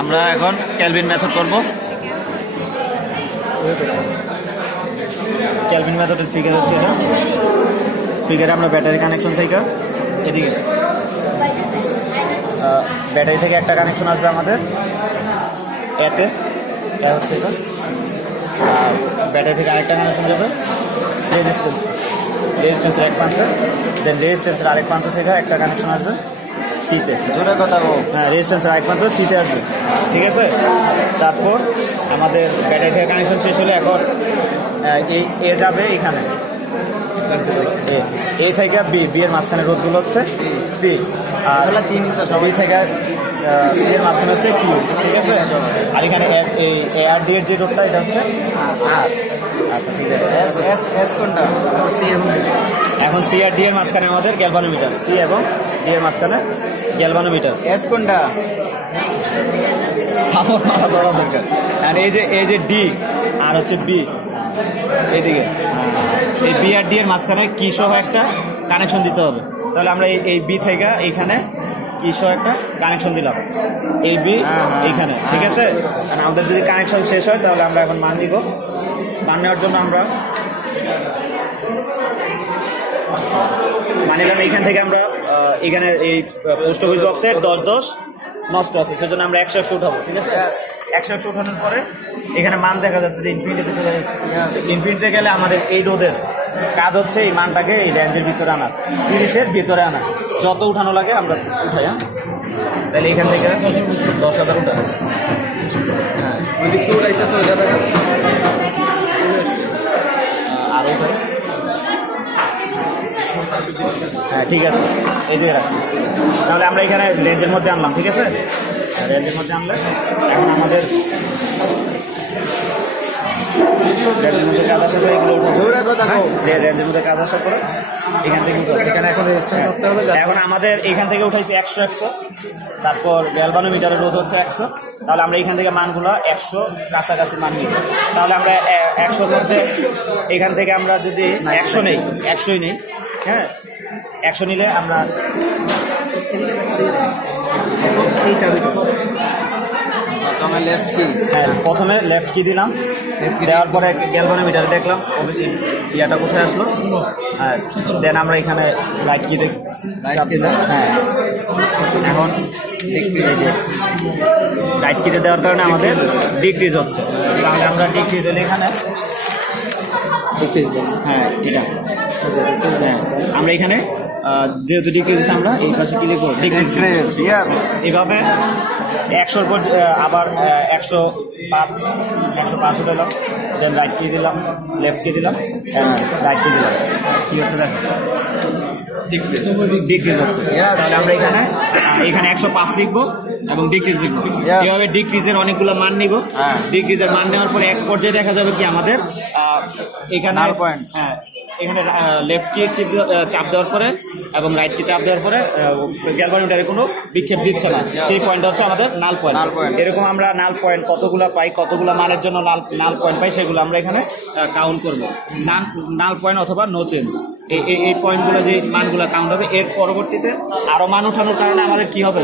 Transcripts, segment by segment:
আমরা এখন kelvin method করব। কেলভিন মেথডের ফিগার হচ্ছে এটা। ফিগারে আমরা ব্যাটারি কানেকশন থেকে এদিকে ব্যাটারি থেকে একটা কানেকশন আসবে আমাদের এতে, হচ্ছে এটা। আর ব্যাটারি থেকে আরেকটা কানেকশন যাবে রেজিস্ট্যান্সের এক প্রান্তে, দেন রেজিস্ট্যান্সের আরেক প্রান্ত থেকে একটা কানেকশন আসবে সিতে। জোরে কথা বল। হ্যাঁ, রেজিস্ট্যান্সের আরেক প্রান্ত সিতে আসবে, ঠিক আছে। তারপর আমাদের ব্যাটারি থেকে কানেকশন শেষ হলে এখন এই এ যাবে এখানে, এ থেকে বি, বি এর মাঝখানে রোধগুলো হচ্ছে বি, আর বি থেকে সি এর মাঝখানে হচ্ছে কিউ, ঠিক আছে। আর এখানে এ আর ডি এর যে রোধটা এটা হচ্ছে আর। আচ্ছা, ঠিক আছে। এস কোনটা? সি এবং ডি। এখন সি আর ডি এর মাঝখানে আমাদের গ্যালভানোমিটার, সি এবং ডি এর মাঝখানে গ্যালভানোমিটার। এস কোনটা? আমার মাথা ধরা দরকার। আর এই যে ডি আর হচ্ছে বি, এইদিকে এই বি আর ডি এর মাঝখানে কি সহ একটা কানেকশন দিতে হবে। তাহলে আমরা এই বি থেকে এইখানে কি সহ একটা কানেকশন দিলাম, এই বি এইখানে, ঠিক আছে। আর আমাদের যদি কানেকশন শেষ হয় তাহলে আমরা এখন মান দিব। মান নেওয়ার জন্য আমরা মানিলাম এইখান থেকে আমরা এখানে এই পোস্ট অফিস বক্সের 10-10 নষ্ট আছে, সেজন্য আমরা 100-100 উঠাবো, ঠিক আছে। 100-100 উঠানোর পরে এখানে মান দেখা যাচ্ছে যে ইনফিনিটিতে চলে গেছে। ইনফিনিটিতে গেলে আমাদের এই রোধের কাজ হচ্ছে এই মানটাকে এই রেঞ্জের ভিতরে আনা, 30-এর ভিতরে আনা। যত উঠানো লাগে আমরা উঠাই। হ্যাঁ, তাহলে এখান থেকে 10,000 উঠা। হ্যাঁ, ওই দিক থেকে উঠাইতে চলে যাবে। আরো উঠাই। হ্যাঁ, ঠিক আছে, এই যে তাহলে আমরা এখানে রেঞ্জের মধ্যে আনলাম, ঠিক আছে। রেঞ্জের মধ্যে আনলে এখন আমাদের রেঞ্জের মধ্যে কাজ আসা করে এগুলো রেঞ্জের মধ্যে কাজ আসা করে এখান থেকে এখানে এখন রেজিস্টার করতে হবে। এখন আমাদের এখান থেকে উঠাইছে 100-100, তারপর গ্যালভানোমিটারের রোধ হচ্ছে 100। তাহলে আমরা এখান থেকে মানগুলো 100 কাছাকাছি মান নিব। তাহলে আমরা 100-র মধ্যে এখান থেকে আমরা যদি 100 নেই, 100ই নেই। হ্যাঁ, 100 নিলে আমরা এই চাবিটা প্রথমে লেফট কি দিলাম, দেওয়ার পরে গ্যালভানোমিটারে দেখলাম ইয়াটা কোথায় আসলো। দেন আমরা এখানে লাইট কি দেখ। হ্যাঁ, এখন লাইট কিতে দেওয়ার কারণে আমাদের ডিক্রিজ হচ্ছে। তাহলে আমরা ডিক্রিজ হলে এখানে হ্যাঁ এটা হ্যাঁ আমরা এখানে যেহেতু ডিক্রিজ আমরা এই পাশে কি লিখবো ডিক্রিজ। এভাবে 100-র পর আবার 105 উঠালাম, দেন রাইট কি দিলাম, লেফট কি দিলাম, রাইট কি দিলাম, কি হচ্ছে দেখো ডিক্রিজ হচ্ছে। তাহলে আমরা এখানে 105 লিখবো এবং ডিক্রিজ লিখবো। এভাবে ডিক্রিজের অনেকগুলো মান নিব। ডিক্রিজের মান নেওয়ার পরে এক পর্যায়ে দেখা যাবে কি আমাদের এখানে হ্যাঁ এখানে লেফট কি চাপ দেওয়ার পরে এবং রাইট কি চাপ দেওয়ার পরে গ্যালভানোমিটারে কোনো বিক্ষেপ দিচ্ছে না, সেই পয়েন্টটা হচ্ছে আমাদের নাল পয়েন্ট। এরকম আমরা নাল পয়েন্ট কতগুলো পাই, কতগুলো মানের জন্য নাল পয়েন্ট পাই, সেগুলো আমরা এখানে কাউন্ট করবো। নাল পয়েন্ট অথবা নো চেঞ্জ, এই পয়েন্টগুলো যে মানগুলো কাউন্ট হবে। এর পরবর্তীতে আরো মান ওঠানোর কারণে আমাদের কি হবে,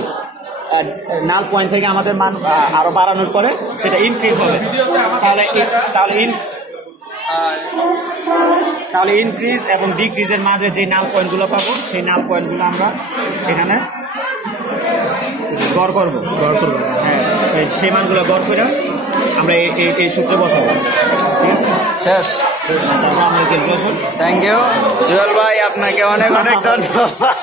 নাল পয়েন্ট থেকে আমাদের মান আরো বাড়ানোর পরে সেটা ইনক্রিজ হবে। তাহলে ইনক্রিজ এবং ডিক্রিজের মাঝে যে নাল পয়েন্টগুলো পাবো সেই নাল পয়েন্টগুলো আমরা এখানে গড় করবো। হ্যাঁ, সেই মানগুলো গড় করে আমরা এই সূত্রে বসাবো, ঠিক আছে। শেষ। থ্যাংক ইউ জুয়েল ভাই, আপনাকে অনেক অনেক ধন্যবাদ।